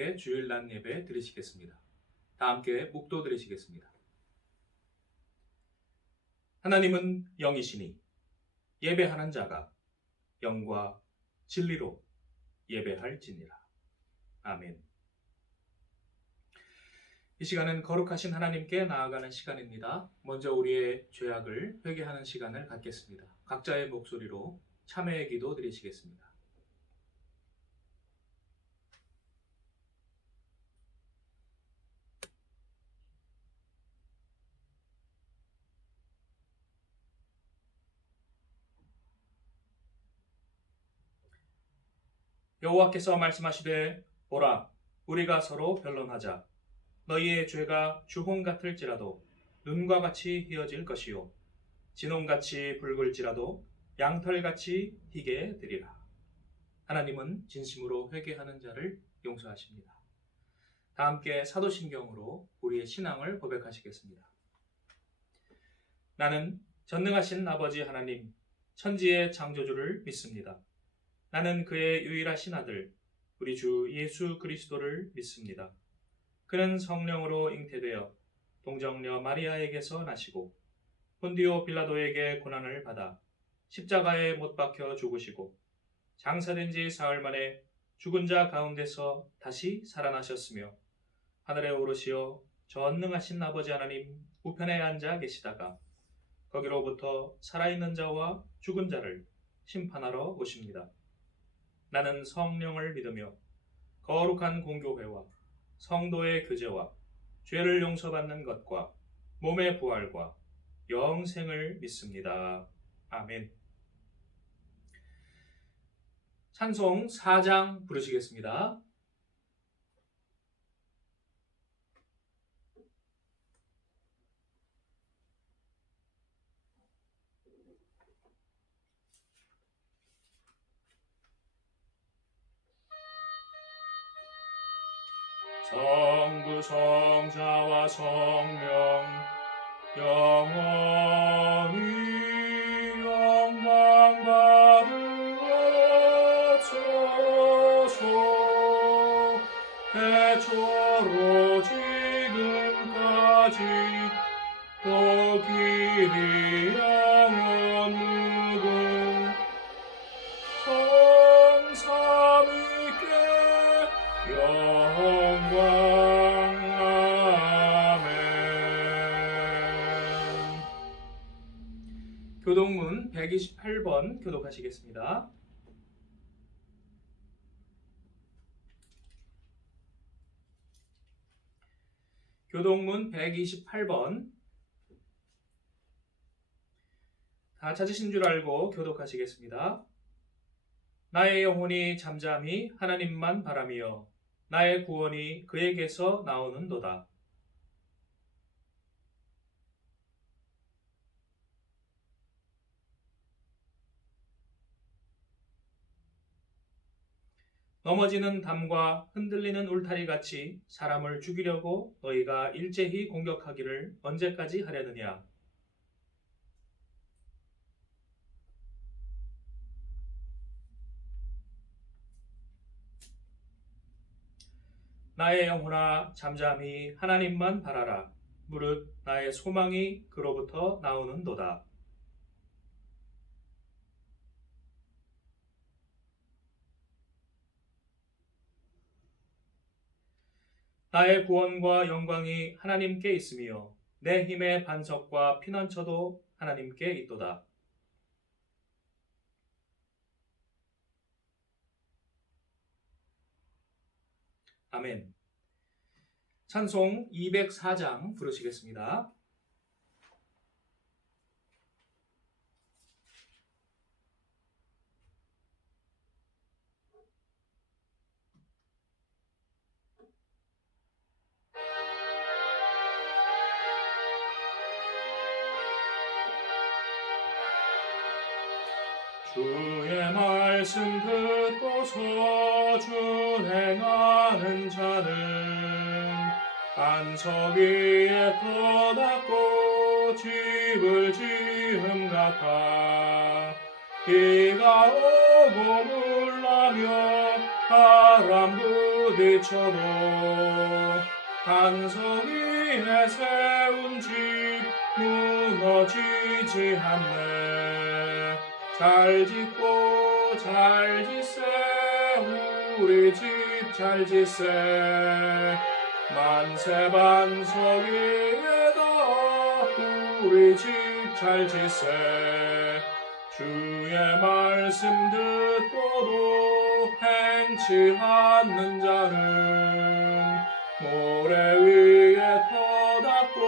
함께 주일 낮 예배 드리시겠습니다. 다 함께 묵도 드리시겠습니다. 하나님은 영이시니 예배하는 자가 영과 진리로 예배할지니라. 아멘. 이 시간은 거룩하신 하나님께 나아가는 시간입니다. 먼저 우리의 죄악을 회개하는 시간을 갖겠습니다. 각자의 목소리로 참회의 기도 드리시겠습니다. 여호와께서 말씀하시되 보라, 우리가 서로 변론하자. 너희의 죄가 주홍 같을지라도 눈과 같이 희어질 것이요 진홍같이 붉을지라도 양털같이 희게 되리라. 하나님은 진심으로 회개하는 자를 용서하십니다. 다 함께 사도신경으로 우리의 신앙을 고백하시겠습니다. 나는 전능하신 아버지 하나님, 천지의 창조주를 믿습니다. 나는 그의 유일하신 아들, 우리 주 예수 그리스도를 믿습니다. 그는 성령으로 잉태되어 동정녀 마리아에게서 나시고 본디오 빌라도에게 고난을 받아 십자가에 못 박혀 죽으시고 장사된 지 사흘 만에 죽은 자 가운데서 다시 살아나셨으며 하늘에 오르시어 전능하신 아버지 하나님 우편에 앉아 계시다가 거기로부터 살아있는 자와 죽은 자를 심판하러 오십니다. 나는 성령을 믿으며 거룩한 공교회와 성도의 교제와 죄를 용서받는 것과 몸의 부활과 영생을 믿습니다. 아멘. 찬송 4장 부르시겠습니다. 성부 성자와 성령 영원히 영광 받으옵소서. 태초로 지금까지 또 길이 영원 무궁 성삼위께 영광. 아멘. 교동문 128번 교독하시겠습니다. 교동문 128번 다 찾으신 줄 알고 교독하시겠습니다. 나의 영혼이 잠잠히 하나님만 바라며 나의 구원이 그에게서 나오는도다. 넘어지는 담과 흔들리는 울타리같이 사람을 죽이려고 너희가 일제히 공격하기를 언제까지 하려느냐. 나의 영혼아 잠잠히 하나님만 바라라. 무릇 나의 소망이 그로부터 나오는도다. 나의 구원과 영광이 하나님께 있으며 내 힘의 반석과 피난처도 하나님께 있도다. 아멘. 찬송 204장 부르시겠습니다. 주의 말씀 듣고서 준행하는 자는 반석 위에 터닫고 집을 지음 같아. 비가 오고 물나며 바람 부딪혀도 반석 위에 세운 집 무너지지 않네. 잘 짓고 잘 짓세 우리 집 잘 짓세. 만세 반석 위에다 우리 집 잘 짓세. 주의 말씀 듣고도 행치 않는 자는 모래 위에 터닫고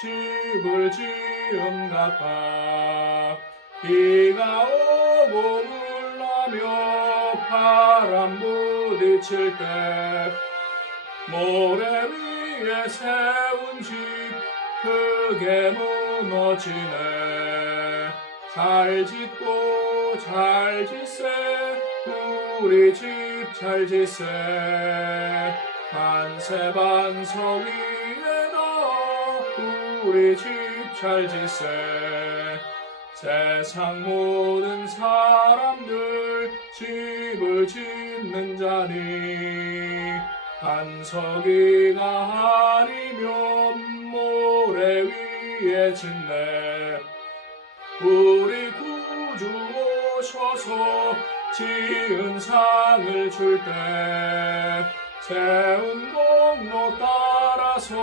집을 지은 같아. 비가 오고 물나며 바람 부딪힐 때 모래 위에 세운 집 크게 무너지네. 잘 짓고 잘 짓세 우리 집 잘 짓세. 만세 반석 위에다 우리 집 잘 짓세. 세상 모든 사람들 집을 짓는 자니 반석 위가 아니면 모래 위에 짓네. 우리 구주 오셔서 지은 상을 줄 때 세운 공로 따라서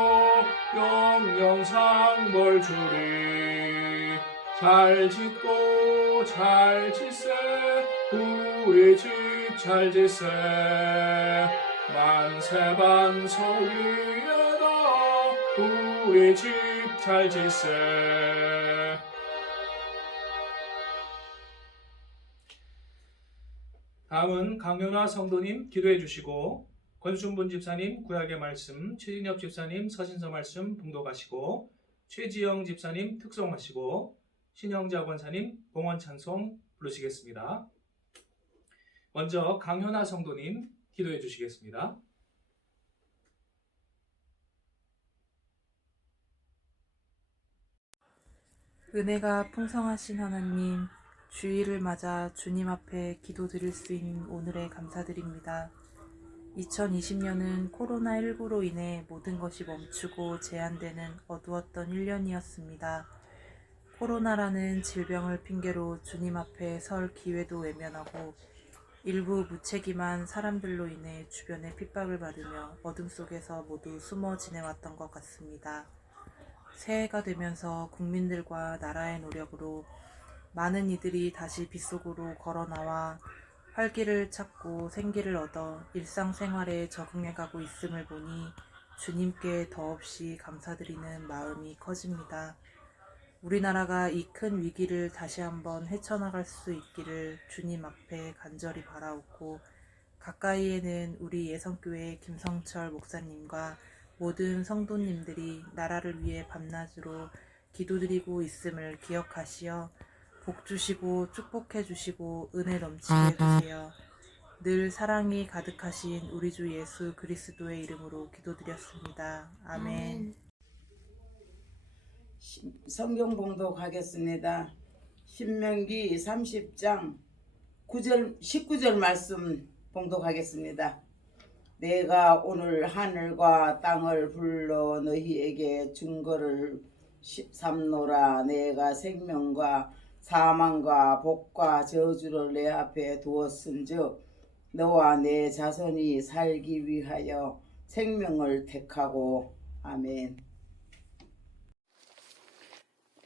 영영 상벌 주리. 잘 짓고 잘 짓세 우리 집 잘 짓세. 만세 반석 위에다 우리 집 잘 짓세. 다음은 강연화 성도님 기도해 주시고, 권순분 집사님 구약의 말씀, 최진엽 집사님 서신서 말씀 봉독하시고, 최지영 집사님 특송하시고, 신영자 권사님 봉헌 찬송 부르시겠습니다. 먼저 강현아 성도님 기도해 주시겠습니다. 은혜가 풍성하신 하나님, 주일을 맞아 주님 앞에 기도드릴 수 있는 오늘에 감사드립니다. 2020년은 코로나19로 인해 모든 것이 멈추고 제한되는 어두웠던 1년이었습니다. 코로나라는 질병을 핑계로 주님 앞에 설 기회도 외면하고 일부 무책임한 사람들로 인해 주변의 핍박을 받으며 어둠 속에서 모두 숨어 지내왔던 것 같습니다. 새해가 되면서 국민들과 나라의 노력으로 많은 이들이 다시 빗속으로 걸어나와 활기를 찾고 생기를 얻어 일상생활에 적응해가고 있음을 보니 주님께 더없이 감사드리는 마음이 커집니다. 우리나라가 이 큰 위기를 다시 한번 헤쳐나갈 수 있기를 주님 앞에 간절히 바라옵고, 가까이에는 우리 예성교회 김성철 목사님과 모든 성도님들이 나라를 위해 밤낮으로 기도드리고 있음을 기억하시어 복 주시고 축복해 주시고 은혜 넘치게 해주세요. 늘 사랑이 가득하신 우리 주 예수 그리스도의 이름으로 기도드렸습니다. 아멘. 성경 봉독하겠습니다. 신명기 30장 19절 말씀 봉독하겠습니다. 내가 오늘 하늘과 땅을 불러 너희에게 증거를 삼노라. 내가 생명과 사망과 복과 저주를 내 앞에 두었은즉 너와 내 자손이 살기 위하여 생명을 택하고. 아멘.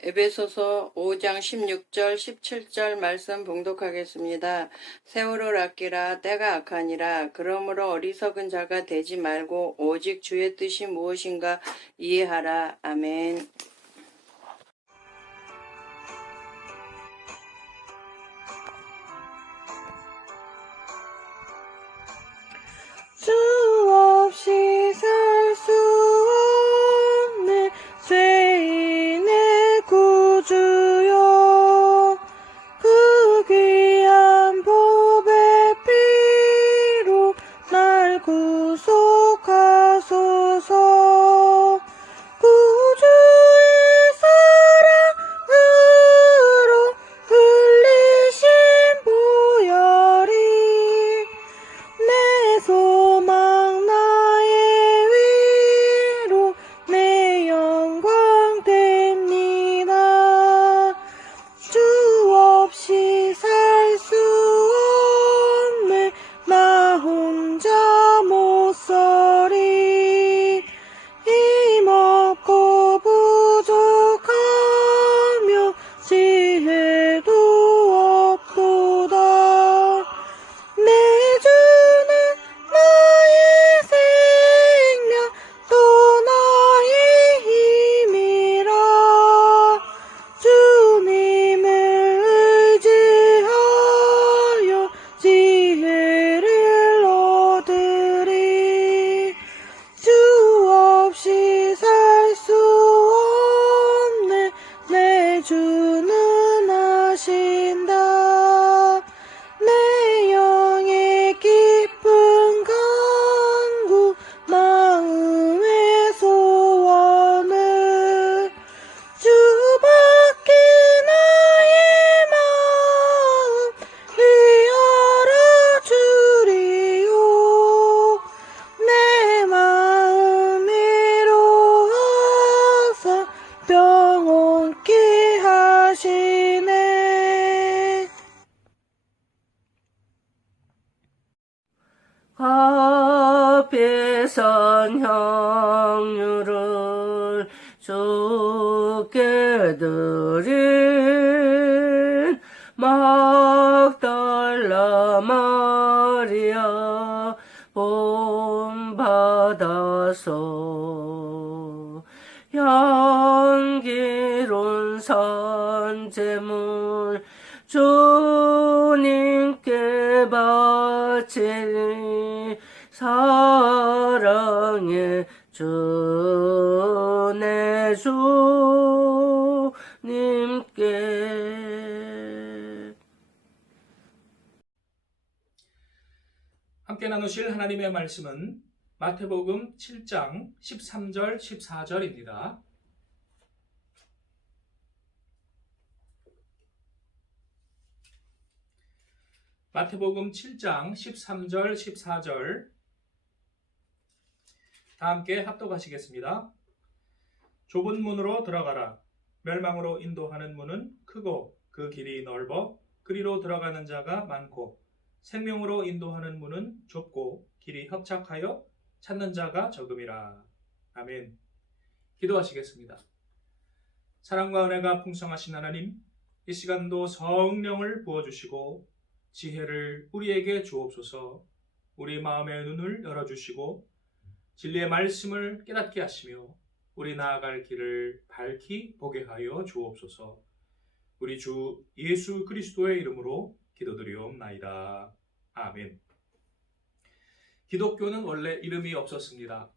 에베소서 5장 16절 17절 말씀 봉독하겠습니다. 세월을 아끼라. 때가 악하니라. 그러므로 어리석은 자가 되지 말고 오직 주의 뜻이 무엇인가 이해하라. 아멘. 주 없이 살 수 없는 죄인의 구주여, 그 귀한 보배 피로 날 구속하소서. 구주의 비싼 향유를 주께 드린 막달라 마리아 본받아서 향기로운 산제물 주님께 바치리 사랑의 주내 주님께. 함께 나누실 하나님의 말씀은 마태복음 7장 13절 14절입니다. 마태복음 7장 13절 14절 다 함께 합독하시겠습니다. 좁은 문으로 들어가라. 멸망으로 인도하는 문은 크고 그 길이 넓어 그리로 들어가는 자가 많고 생명으로 인도하는 문은 좁고 길이 협착하여 찾는 자가 적음이라. 아멘. 기도하시겠습니다. 사랑과 은혜가 풍성하신 하나님, 이 시간도 성령을 부어주시고 지혜를 우리에게 주옵소서. 우리 마음의 눈을 열어주시고 진리의 말씀을 깨닫게 하시며 우리 나아갈 길을 밝히 보게 하여 주옵소서. 우리 주 예수 그리스도의 이름으로 기도드리옵나이다. 아멘. 기독교는 원래 이름이 없었습니다.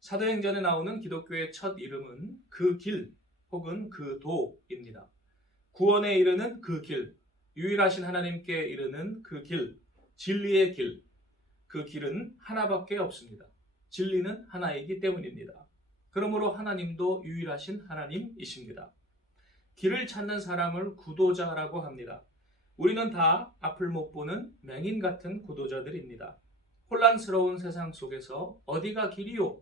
사도행전에 나오는 기독교의 첫 이름은 그 길 혹은 그 도입니다. 구원에 이르는 그 길, 유일하신 하나님께 이르는 그 길, 진리의 길. 그 길은 하나밖에 없습니다. 진리는 하나이기 때문입니다. 그러므로 하나님도 유일하신 하나님이십니다. 길을 찾는 사람을 구도자라고 합니다. 우리는 다 앞을 못 보는 맹인 같은 구도자들입니다. 혼란스러운 세상 속에서 어디가 길이요?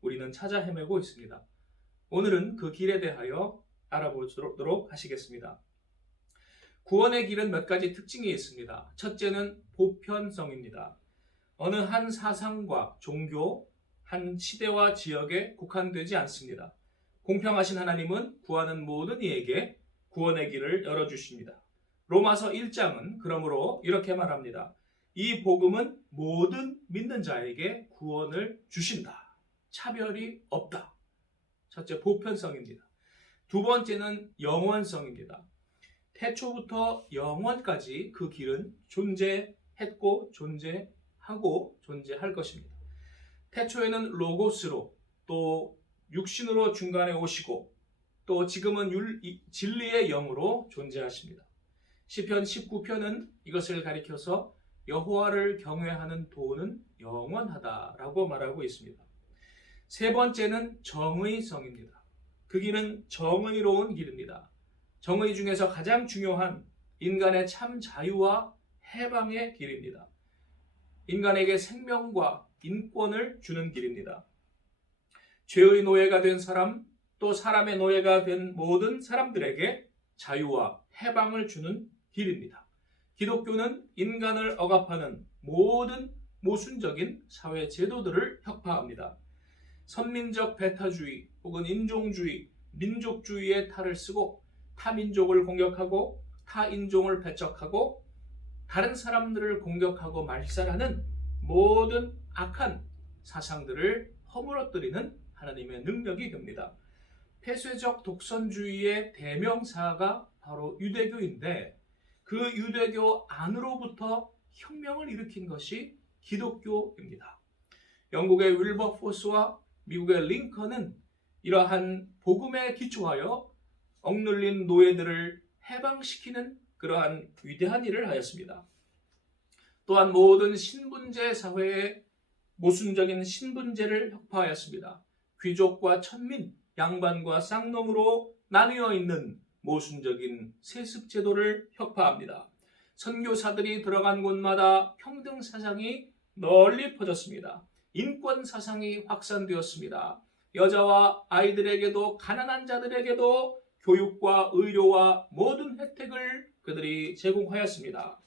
우리는 찾아 헤매고 있습니다. 오늘은 그 길에 대하여 알아보도록 하시겠습니다. 구원의 길은 몇 가지 특징이 있습니다. 첫째는 보편성입니다. 어느 한 사상과 종교, 한 시대와 지역에 국한되지 않습니다. 공평하신 하나님은 구하는 모든 이에게 구원의 길을 열어주십니다. 로마서 1장은 그러므로 이렇게 말합니다. 이 복음은 모든 믿는 자에게 구원을 주신다. 차별이 없다. 첫째, 보편성입니다. 두 번째는 영원성입니다. 태초부터 영원까지 그 길은 존재했고 존재하고 존재할 것입니다. 태초에는 로고스로 또 육신으로 중간에 오시고 또 지금은 진리의 영으로 존재하십니다. 시편 19편은 이것을 가리켜서 여호와를 경외하는 도는 영원하다라고 말하고 있습니다. 세 번째는 정의성입니다. 그 길은 정의로운 길입니다. 정의 중에서 가장 중요한 인간의 참 자유와 해방의 길입니다. 인간에게 생명과 인권을 주는 길입니다. 죄의 노예가 된 사람, 또 사람의 노예가 된 모든 사람들에게 자유와 해방을 주는 길입니다. 기독교는 인간을 억압하는 모든 모순적인 사회 제도들을 혁파합니다. 선민적 배타주의 혹은 인종주의, 민족주의의 탈을 쓰고 타민족을 공격하고 타인종을 배척하고 다른 사람들을 공격하고 말살하는 모든 악한 사상들을 허물어뜨리는 하나님의 능력이 됩니다. 폐쇄적 독선주의의 대명사가 바로 유대교인데 그 유대교 안으로부터 혁명을 일으킨 것이 기독교입니다. 영국의 윌버포스와 미국의 링컨은 이러한 복음에 기초하여 억눌린 노예들을 해방시키는 그러한 위대한 일을 하였습니다. 또한 모든 신분제 사회의 모순적인 신분제를 혁파하였습니다. 귀족과 천민, 양반과 쌍놈으로 나뉘어 있는 모순적인 세습제도를 혁파합니다. 선교사들이 들어간 곳마다 평등 사상이 널리 퍼졌습니다. 인권 사상이 확산되었습니다. 여자와 아이들에게도 가난한 자들에게도 교육과 의료와 모든 혜택을 그들이 제공하였습니다.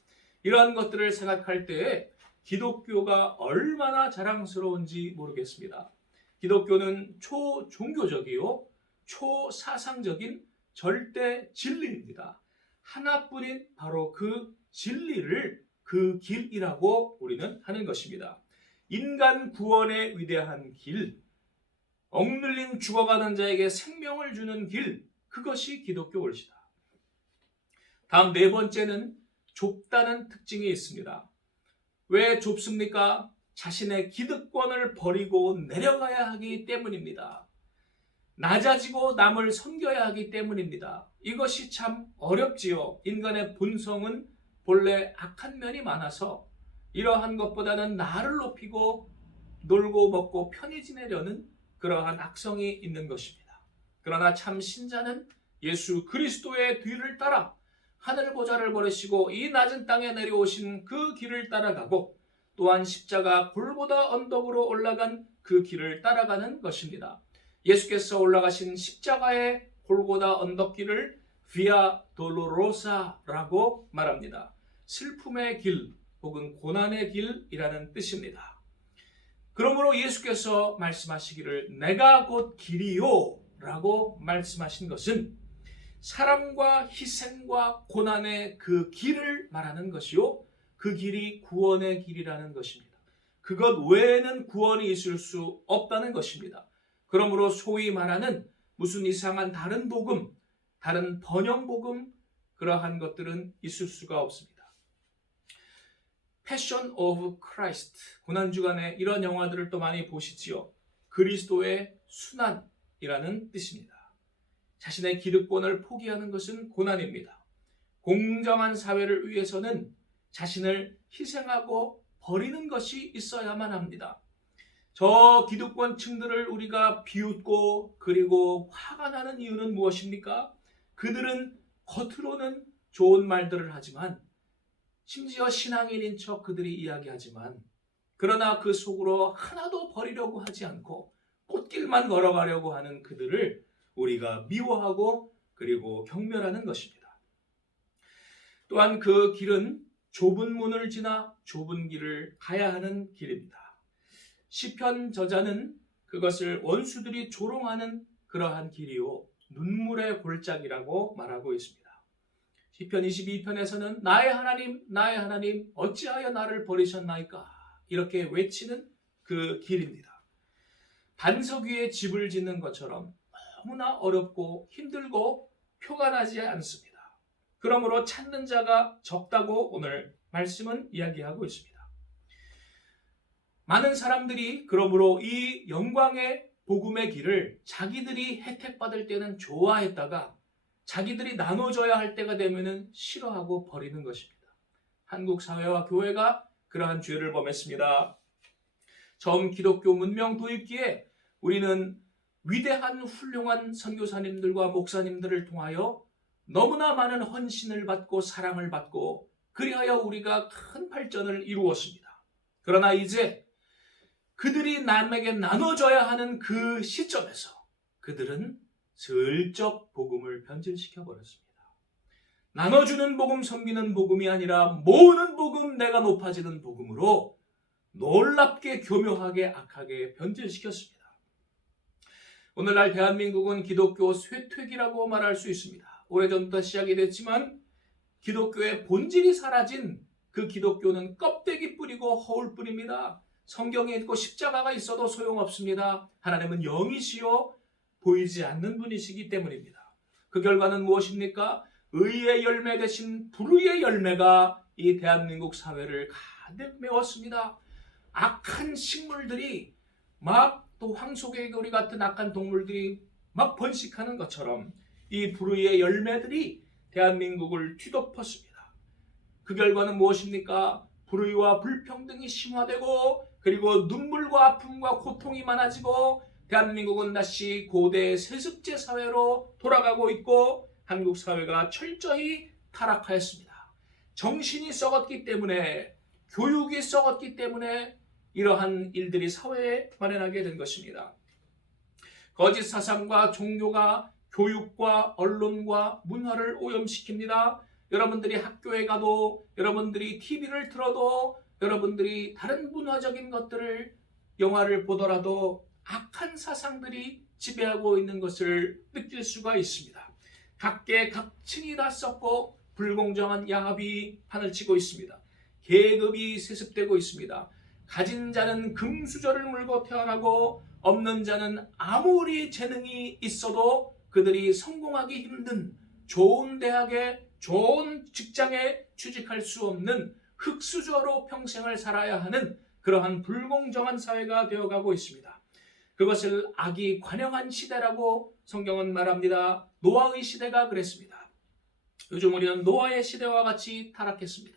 이러한 것들을 생각할 때 기독교가 얼마나 자랑스러운지 모르겠습니다. 기독교는 초종교적이요, 초사상적인 절대 진리입니다. 하나뿐인 바로 그 진리를 그 길이라고 우리는 하는 것입니다. 인간 구원의 위대한 길, 억눌린 죽어가는 자에게 생명을 주는 길, 그것이 기독교 옳시다. 다음 네 번째는 좁다는 특징이 있습니다. 왜 좁습니까? 자신의 기득권을 버리고 내려가야 하기 때문입니다. 낮아지고 남을 섬겨야 하기 때문입니다. 이것이 참 어렵지요. 인간의 본성은 본래 악한 면이 많아서 이러한 것보다는 나를 높이고 놀고 먹고 편히 지내려는 그러한 악성이 있는 것입니다. 그러나 참 신자는 예수 그리스도의 뒤를 따라 하늘 보좌를 버리시고 이 낮은 땅에 내려오신 그 길을 따라가고 또한 십자가 골고다 언덕으로 올라간 그 길을 따라가는 것입니다. 예수께서 올라가신 십자가의 골고다 언덕길을 비아 돌로로사라고 말합니다. 슬픔의 길 혹은 고난의 길이라는 뜻입니다. 그러므로 예수께서 말씀하시기를 내가 곧 길이요 라고 말씀하신 것은 사랑과 희생과 고난의 그 길을 말하는 것이요, 그 길이 구원의 길이라는 것입니다. 그것 외에는 구원이 있을 수 없다는 것입니다. 그러므로 소위 말하는 무슨 이상한 다른 복음, 다른 번영 복음, 그러한 것들은 있을 수가 없습니다. 패션 오브 크라이스트, 고난주간에 이런 영화들을 또 많이 보시지요. 그리스도의 순환이라는 뜻입니다. 자신의 기득권을 포기하는 것은 고난입니다. 공정한 사회를 위해서는 자신을 희생하고 버리는 것이 있어야만 합니다. 저 기득권층들을 우리가 비웃고 그리고 화가 나는 이유는 무엇입니까? 그들은 겉으로는 좋은 말들을 하지만, 심지어 신앙인인 척 그들이 이야기하지만, 그러나 그 속으로 하나도 버리려고 하지 않고 꽃길만 걸어가려고 하는 그들을 우리가 미워하고 그리고 경멸하는 것입니다. 또한 그 길은 좁은 문을 지나 좁은 길을 가야 하는 길입니다. 시편 저자는 그것을 원수들이 조롱하는 그러한 길이요, 눈물의 골짜기라고 말하고 있습니다. 시편 22편에서는 나의 하나님 어찌하여 나를 버리셨나이까 이렇게 외치는 그 길입니다. 반석 위에 집을 짓는 것처럼 너무나 어렵고 힘들고 표가 나지 않습니다. 그러므로 찾는 자가 적다고 오늘 말씀은 이야기하고 있습니다. 많은 사람들이 그러므로 이 영광의 복음의 길을 자기들이 혜택받을 때는 좋아했다가 자기들이 나눠줘야 할 때가 되면 싫어하고 버리는 것입니다. 한국 사회와 교회가 그러한 죄를 범했습니다. 처음 기독교 문명 도입기에 우리는 위대한 훌륭한 선교사님들과 목사님들을 통하여 너무나 많은 헌신을 받고 사랑을 받고 그리하여 우리가 큰 발전을 이루었습니다. 그러나 이제 그들이 남에게 나눠줘야 하는 그 시점에서 그들은 슬쩍 복음을 변질시켜 버렸습니다. 나눠주는 복음, 섬기는 복음이 아니라 모으는 복음, 내가 높아지는 복음으로 놀랍게 교묘하게 악하게 변질시켰습니다. 오늘날 대한민국은 기독교 쇠퇴기라고 말할 수 있습니다. 오래전부터 시작이 됐지만 기독교의 본질이 사라진 그 기독교는 껍데기 뿌리고 허울 뿐입니다. 성경에 있고 십자가가 있어도 소용없습니다. 하나님은 영이시요 보이지 않는 분이시기 때문입니다. 그 결과는 무엇입니까? 의의 열매 대신 불의의 열매가 이 대한민국 사회를 가득 메웠습니다. 악한 식물들이 막 또 황소개구리 같은 악한 동물들이 막 번식하는 것처럼 이 불의의 열매들이 대한민국을 뒤덮었습니다. 그 결과는 무엇입니까? 불의와 불평등이 심화되고 그리고 눈물과 아픔과 고통이 많아지고 대한민국은 다시 고대 세습제 사회로 돌아가고 있고 한국 사회가 철저히 타락하였습니다. 정신이 썩었기 때문에, 교육이 썩었기 때문에 이러한 일들이 사회에 만연하게 된 것입니다. 거짓 사상과 종교가 교육과 언론과 문화를 오염시킵니다. 여러분들이 학교에 가도, 여러분들이 TV를 틀어도, 여러분들이 다른 문화적인 것들을 영화를 보더라도 악한 사상들이 지배하고 있는 것을 느낄 수가 있습니다. 각계각층이 다 썩고 불공정한 야합이 판을 치고 있습니다. 계급이 세습되고 있습니다. 가진 자는 금수저를 물고 태어나고 없는 자는 아무리 재능이 있어도 그들이 성공하기 힘든 좋은 대학에 좋은 직장에 취직할 수 없는 흙수저로 평생을 살아야 하는 그러한 불공정한 사회가 되어가고 있습니다. 그것을 악이 관영한 시대라고 성경은 말합니다. 노아의 시대가 그랬습니다. 요즘 우리는 노아의 시대와 같이 타락했습니다.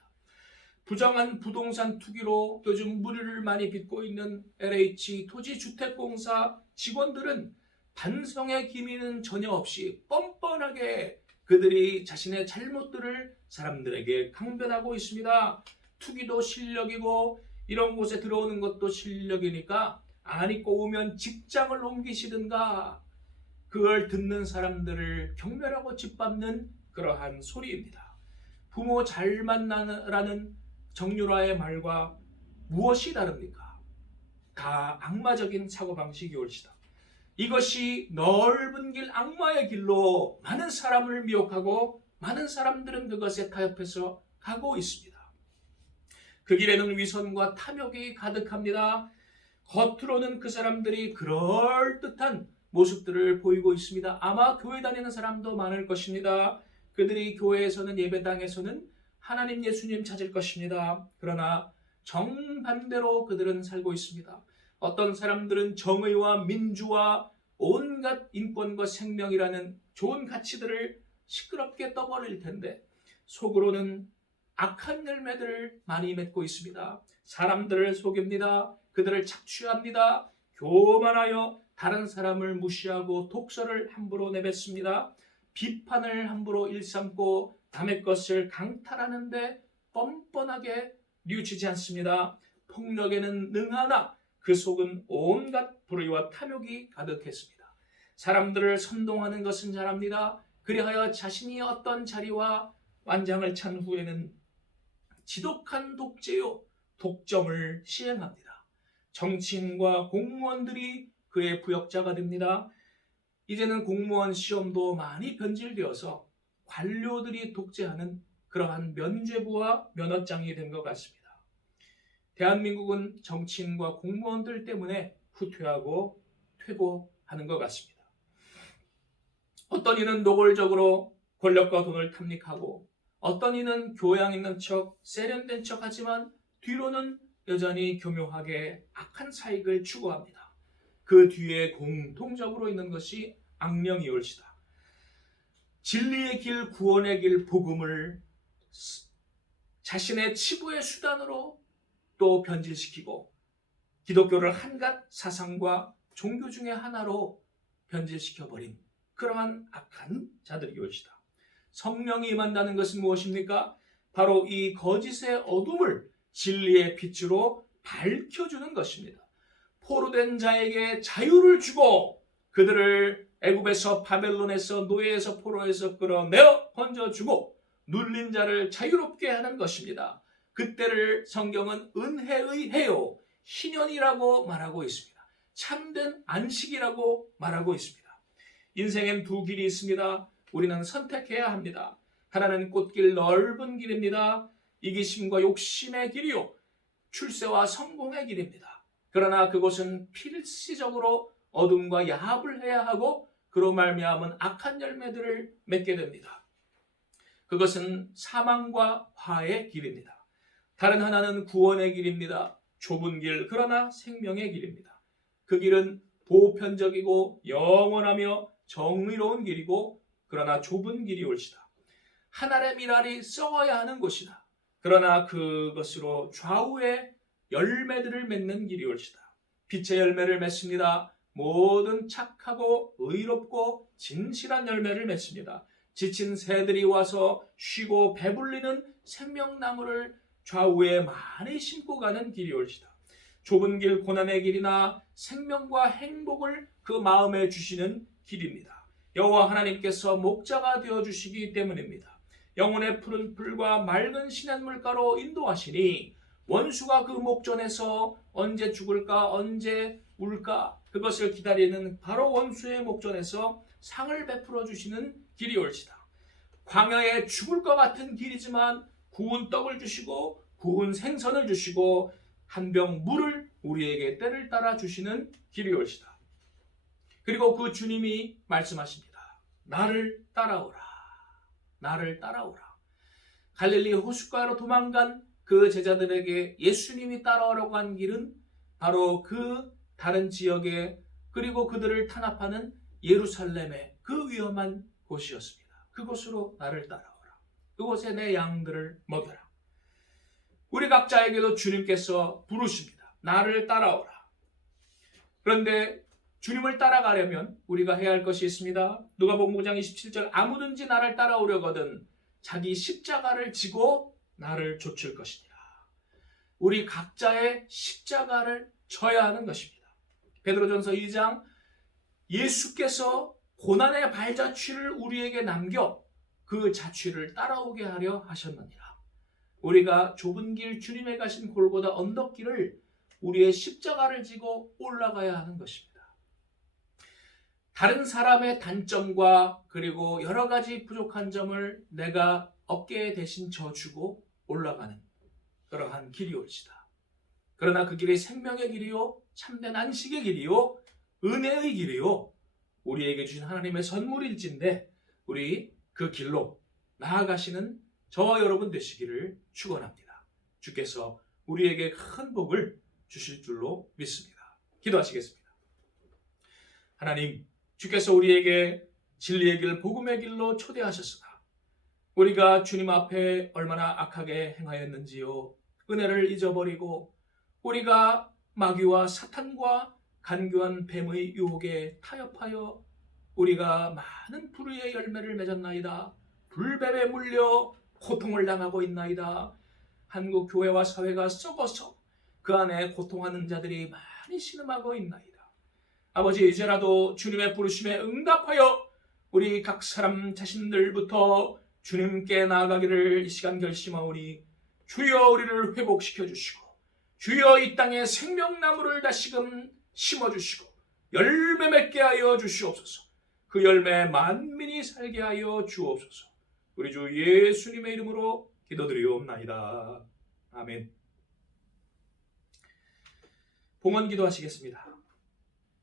부정한 부동산 투기로 요즘 무리를 많이 빚고 있는 LH 토지주택공사 직원들은 반성의 기미는 전혀 없이 뻔뻔하게 그들이 자신의 잘못들을 사람들에게 강변하고 있습니다. 투기도 실력이고 이런 곳에 들어오는 것도 실력이니까 안 입고 오면 직장을 옮기시든가, 그걸 듣는 사람들을 경멸하고 짓밟는 그러한 소리입니다. 부모 잘 만나라는 정유라의 말과 무엇이 다릅니까? 다 악마적인 사고방식이 옳시다. 이것이 넓은 길, 악마의 길로 많은 사람을 미혹하고 많은 사람들은 그것에 타협해서 가고 있습니다. 그 길에는 위선과 탐욕이 가득합니다. 겉으로는 그 사람들이 그럴듯한 모습들을 보이고 있습니다. 아마 교회 다니는 사람도 많을 것입니다. 그들이 교회에서는, 예배당에서는 하나님 예수님 찾을 것입니다. 그러나 정반대로 그들은 살고 있습니다. 어떤 사람들은 정의와 민주와 온갖 인권과 생명이라는 좋은 가치들을 시끄럽게 떠벌릴 텐데 속으로는 악한 열매들을 많이 맺고 있습니다. 사람들을 속입니다. 그들을 착취합니다. 교만하여 다른 사람을 무시하고 독설을 함부로 내뱉습니다. 비판을 함부로 일삼고 남의 것을 강탈하는데 뻔뻔하게 뉘우치지 않습니다. 폭력에는 능하나 그 속은 온갖 불의와 탐욕이 가득했습니다. 사람들을 선동하는 것은 잘합니다. 그리하여 자신이 어떤 자리와 완장을 찬 후에는 지독한 독재요, 독점을 시행합니다. 정치인과 공무원들이 그의 부역자가 됩니다. 이제는 공무원 시험도 많이 변질되어서 관료들이 독재하는 그러한 면죄부와 면허장이 된 것 같습니다. 대한민국은 정치인과 공무원들 때문에 후퇴하고 퇴보하는 것 같습니다. 어떤 이는 노골적으로 권력과 돈을 탐닉하고, 어떤 이는 교양 있는 척, 세련된 척 하지만 뒤로는 여전히 교묘하게 악한 사익을 추구합니다. 그 뒤에 공통적으로 있는 것이 악령이 옳시다. 진리의 길, 구원의 길, 복음을 자신의 치부의 수단으로 또 변질시키고 기독교를 한갓 사상과 종교 중의 하나로 변질시켜버린 그러한 악한 자들이 옳시다. 성령이 임한다는 것은 무엇입니까? 바로 이 거짓의 어둠을 진리의 빛으로 밝혀주는 것입니다. 포로된 자에게 자유를 주고 그들을 애굽에서, 바벨론에서, 노예에서, 포로에서 끌어내어 건져주고 눌린 자를 자유롭게 하는 것입니다. 그때를 성경은 은혜의 해요, 희년이라고 말하고 있습니다. 참된 안식이라고 말하고 있습니다. 인생엔 두 길이 있습니다. 우리는 선택해야 합니다. 하나는 꽃길, 넓은 길입니다. 이기심과 욕심의 길이요, 출세와 성공의 길입니다. 그러나 그것은 필시적으로 어둠과 야합을 해야 하고 그로 말미암은 악한 열매들을 맺게 됩니다. 그것은 사망과 화의 길입니다. 다른 하나는 구원의 길입니다. 좁은 길, 그러나 생명의 길입니다. 그 길은 보편적이고 영원하며 정의로운 길이고, 그러나 좁은 길이 옳시다. 한 알의 밀알이 썩어야 하는 곳이다. 그러나 그것으로 좌우의 열매들을 맺는 길이 옳시다. 빛의 열매를 맺습니다. 모든 착하고 의롭고 진실한 열매를 맺습니다. 지친 새들이 와서 쉬고 배불리는 생명나무를 좌우에 많이 심고 가는 길이 옳시다. 좁은 길, 고난의 길이나 생명과 행복을 그 마음에 주시는 길입니다. 여호와 하나님께서 목자가 되어주시기 때문입니다. 영혼의 푸른 풀과 맑은 시냇물가로 인도하시니 원수가 그 목전에서 언제 죽을까, 언제 울까, 그것을 기다리는 바로 원수의 목전에서 상을 베풀어 주시는 길이 올지다. 광야에 죽을 것 같은 길이지만 구운 떡을 주시고 구운 생선을 주시고 한 병 물을 우리에게 때를 따라 주시는 길이 올지다. 그리고 그 주님이 말씀하십니다. 나를 따라오라. 나를 따라오라. 갈릴리 호숫가로 도망간 그 제자들에게 예수님이 따라오라고 한 길은 바로 그 다른 지역에, 그리고 그들을 탄압하는 예루살렘의 그 위험한 곳이었습니다. 그곳으로 나를 따라오라. 그곳에 내 양들을 먹여라. 우리 각자에게도 주님께서 부르십니다. 나를 따라오라. 그런데 주님을 따라가려면 우리가 해야 할 것이 있습니다. 누가복음 5장 27절, 아무든지 나를 따라오려거든 자기 십자가를 지고 나를 좇을 것이니라. 우리 각자의 십자가를 져야 하는 것입니다. 베드로전서 2장, 예수께서 고난의 발자취를 우리에게 남겨 그 자취를 따라오게 하려 하셨느니라. 우리가 좁은 길, 주님의 가신 골고다 언덕길을 우리의 십자가를 지고 올라가야 하는 것입니다. 다른 사람의 단점과 그리고 여러 가지 부족한 점을 내가 어깨에 대신 져주고 올라가는 그러한 길이 올지다. 그러나 그 길이 생명의 길이요, 참된 안식의 길이요, 은혜의 길이요, 우리에게 주신 하나님의 선물일진데 우리 그 길로 나아가시는 저와 여러분 되시기를 축원합니다. 주께서 우리에게 큰 복을 주실 줄로 믿습니다. 기도하시겠습니다. 하나님, 주께서 우리에게 진리의 길, 복음의 길로 초대하셨으나 우리가 주님 앞에 얼마나 악하게 행하였는지요. 은혜를 잊어버리고 우리가 마귀와 사탄과 간교한 뱀의 유혹에 타협하여 우리가 많은 불의의 열매를 맺었나이다. 불뱀에 물려 고통을 당하고 있나이다. 한국 교회와 사회가 썩어서 그 안에 고통하는 자들이 많이 신음하고 있나이다. 아버지, 이제라도 주님의 부르심에 응답하여 우리 각 사람 자신들부터 주님께 나아가기를 이 시간 결심하오니 주여 우리를 회복시켜 주시고 주여 이 땅에 생명나무를 다시금 심어주시고 열매 맺게 하여 주시옵소서. 그 열매 만민이 살게 하여 주옵소서. 우리 주 예수님의 이름으로 기도드리옵나이다. 아멘. 봉헌 기도하시겠습니다.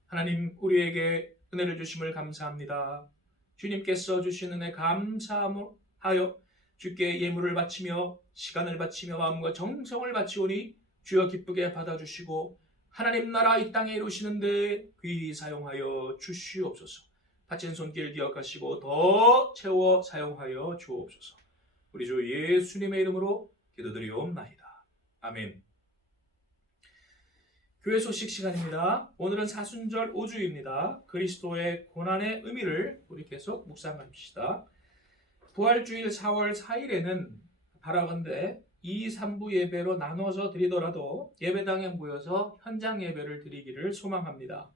하나님, 우리에게 은혜를 주심을 감사합니다. 주님께서 주신 은혜 감사하여 주께 예물을 바치며 시간을 바치며 마음과 정성을 바치오니 주여 기쁘게 받아주시고 하나님 나라 이 땅에 이루시는데 귀히 사용하여 주시옵소서. 바친 손길 기억하시고 더 채워 사용하여 주옵소서. 우리 주 예수님의 이름으로 기도드리옵나이다. 아멘. 교회 소식 시간입니다. 오늘은 사순절 5주입니다. 그리스도의 고난의 의미를 우리 계속 묵상합시다. 부활주일 4월 4일에는 바라건대 2, 3부 예배로 나눠서 드리더라도 예배당에 모여서 현장 예배를 드리기를 소망합니다.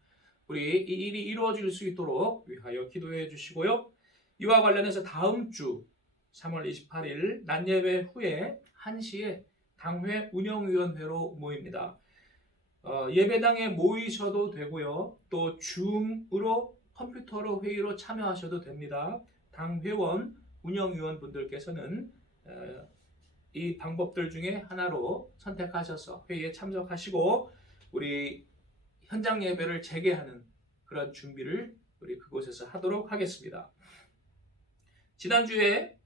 우리 이 일이 이루어질 수 있도록 위하여 기도해 주시고요. 이와 관련해서 다음 주 3월 28일 낮예배 후에 1시에 당회 운영위원회로 모입니다. 예배당에 모이셔도 되고요. 또 줌으로 컴퓨터로 회의로 참여하셔도 됩니다. 당회원, 운영위원분들께서는 이 방법들 중에 하나로 선택하셔서 회의에 참석하시고 우리 현장 예배를 재개하는 그런 준비를 우리 그곳에서 하도록 하겠습니다. 지난주에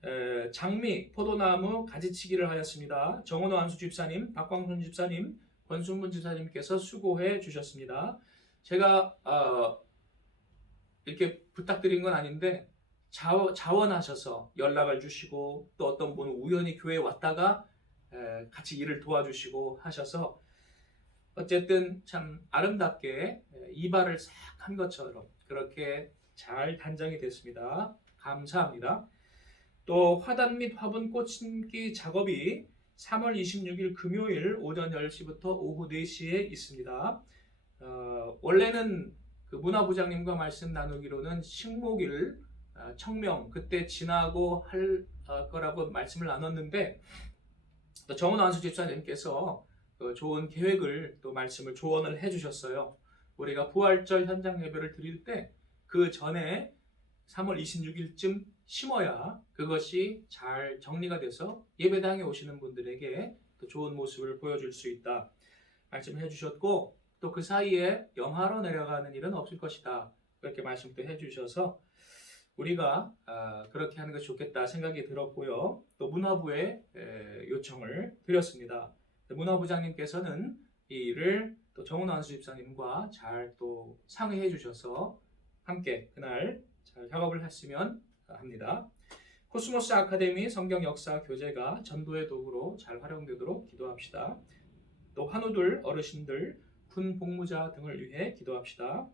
장미, 포도나무 가지치기를 하였습니다. 정원호 안수 집사님, 박광순 집사님, 권순문 집사님께서 수고해 주셨습니다. 제가 이렇게 부탁드린 건 아닌데 자원하셔서 연락을 주시고 또 어떤 분은 우연히 교회에 왔다가 같이 일을 도와주시고 하셔서 어쨌든 참 아름답게 이발을 싹 한 것처럼 그렇게 잘 단장이 됐습니다. 감사합니다. 또 화단 및 화분 꽃 심기 작업이 3월 26일 금요일 오전 10시부터 오후 4시에 있습니다. 원래는 그 문화부장님과 말씀 나누기로는 식목일 청명 그때 지나고 할 거라고 말씀을 나눴는데 정은환수 집사님께서 좋은 계획을 또 말씀을 조언을 해주셨어요. 우리가 부활절 현장 예배를 드릴 때 그 전에 3월 26일쯤 심어야 그것이 잘 정리가 돼서 예배당에 오시는 분들에게 또 좋은 모습을 보여줄 수 있다 말씀해 주셨고, 또 그 사이에 영하로 내려가는 일은 없을 것이다 그렇게 말씀도 해주셔서 우리가 그렇게 하는 것이 좋겠다 생각이 들었고요. 또 문화부에 요청을 드렸습니다. 문화부장님께서는 이 일을 또 정은환 수집사님과 잘 또 상의해 주셔서 함께 그날 잘 작업을 했으면 합니다. 코스모스 아카데미 성경 역사 교재가 전도의 도구로 잘 활용되도록 기도합시다. 또 환우들, 어르신들, 군 복무자 등을 위해 기도합시다.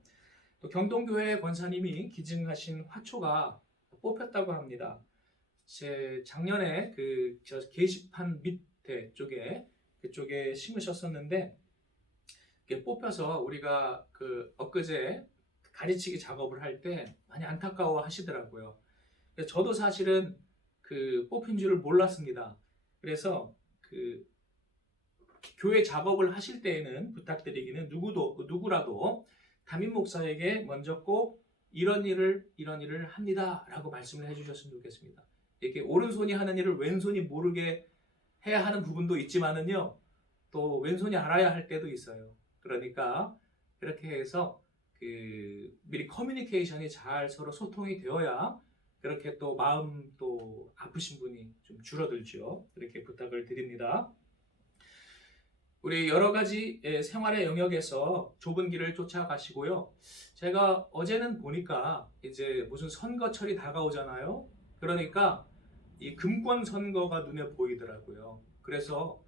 또 경동교회 권사님이 기증하신 화초가 뽑혔다고 합니다. 제 작년에 저 게시판 밑에 그쪽에 심으셨었는데 이게 뽑혀서 우리가 엊그제 가지치기 작업을 할 때 많이 안타까워 하시더라고요. 저도 사실은 뽑힌 줄을 몰랐습니다. 그래서 교회 작업을 하실 때에는 부탁드리기는 누구라도 담임 목사에게 먼저 꼭 이런 일을 합니다 라고 말씀을 해주셨으면 좋겠습니다. 이렇게 오른손이 하는 일을 왼손이 모르게 해야 하는 부분도 있지만은요, 또 왼손이 알아야 할 때도 있어요. 그러니까 그렇게 해서 미리 커뮤니케이션이 잘 서로 소통이 되어야 그렇게 또 마음 또 아프신 분이 좀 줄어들죠. 그렇게 부탁을 드립니다. 우리 여러 가지 생활의 영역에서 좁은 길을 쫓아가시고요. 제가 어제는 보니까 이제 무슨 선거철이 다가오잖아요. 그러니까 이 금권 선거가 눈에 보이더라고요. 그래서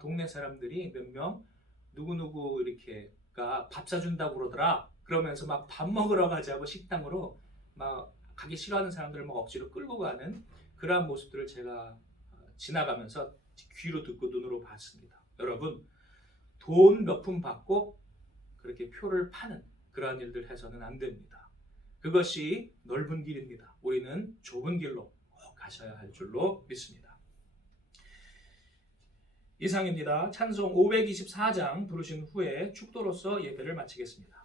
동네 사람들이 몇 명 누구누구 이렇게가 밥 사준다고 그러더라. 그러면서 막 밥 먹으러 가자고 식당으로 막 가기 싫어하는 사람들을 막 억지로 끌고 가는 그러한 모습들을 제가 지나가면서 귀로 듣고 눈으로 봤습니다. 여러분, 돈 몇 푼 받고 그렇게 표를 파는 그러한 일들 해서는 안 됩니다. 그것이 넓은 길입니다. 우리는 좁은 길로 꼭 가셔야 할 줄로 믿습니다. 이상입니다. 찬송 524장 부르신 후에 축도로서 예배를 마치겠습니다.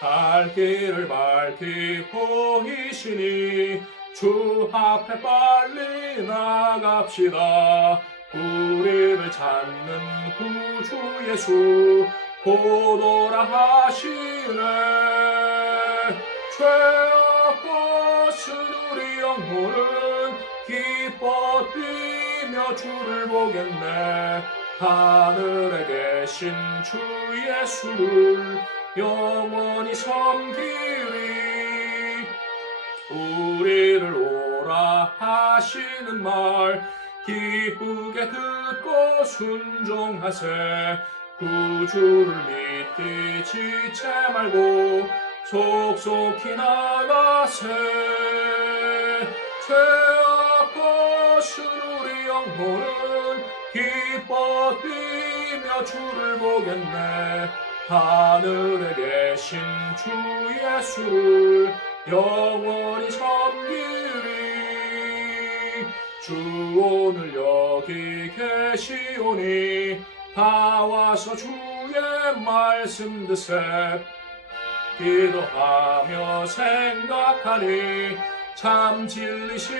갈 길을 밝히고 계시니 주 앞에 빨리 나갑시다. 우리를 찾는 구주 예수 보도라 하시네. 죄악 벗은 우리 영혼은 기뻐 뛰며 주를 보겠네. 하늘에 계신 주 예수를 영원히 섬기리. 우리를 오라 하시는 말 기쁘게 듣고 순종하세. 구주를 믿기 지체 말고 속속히 나가세. 죄악 벗은 우리 영혼은 기뻐 뛰며 주를 보겠네. 하늘에 계신 주 예수를 영원히 섬기리. 주 오늘 여기 계시오니 다 와서 주의 말씀 듣세. 기도하며 생각하니 참 진리시로다.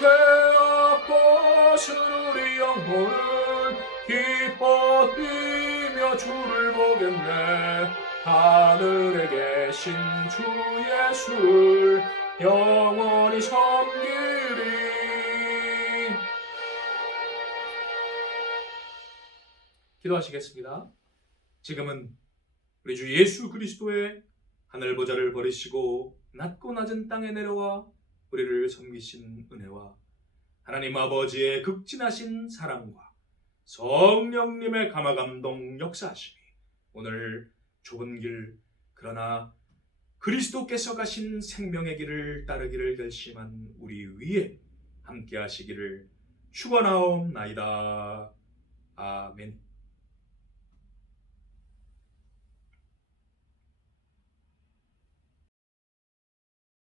죄악 벗은 우리 영혼은 기뻐 뛰며 주를 보겠네. 하늘에 계신 주 예수를 영원히 섬기리. 기도하시겠습니다. 지금은 우리 주 예수 그리스도의 하늘 보좌를 버리시고 낮고 낮은 땅에 내려와 우리를 섬기신 은혜와 하나님 아버지의 극진하신 사랑과 성령님의 감화감동 역사하심이 오늘 좁은 길, 그러나 그리스도께서 가신 생명의 길을 따르기를 결심한 우리 위에 함께 하시기를 축원하옵나이다. 아멘.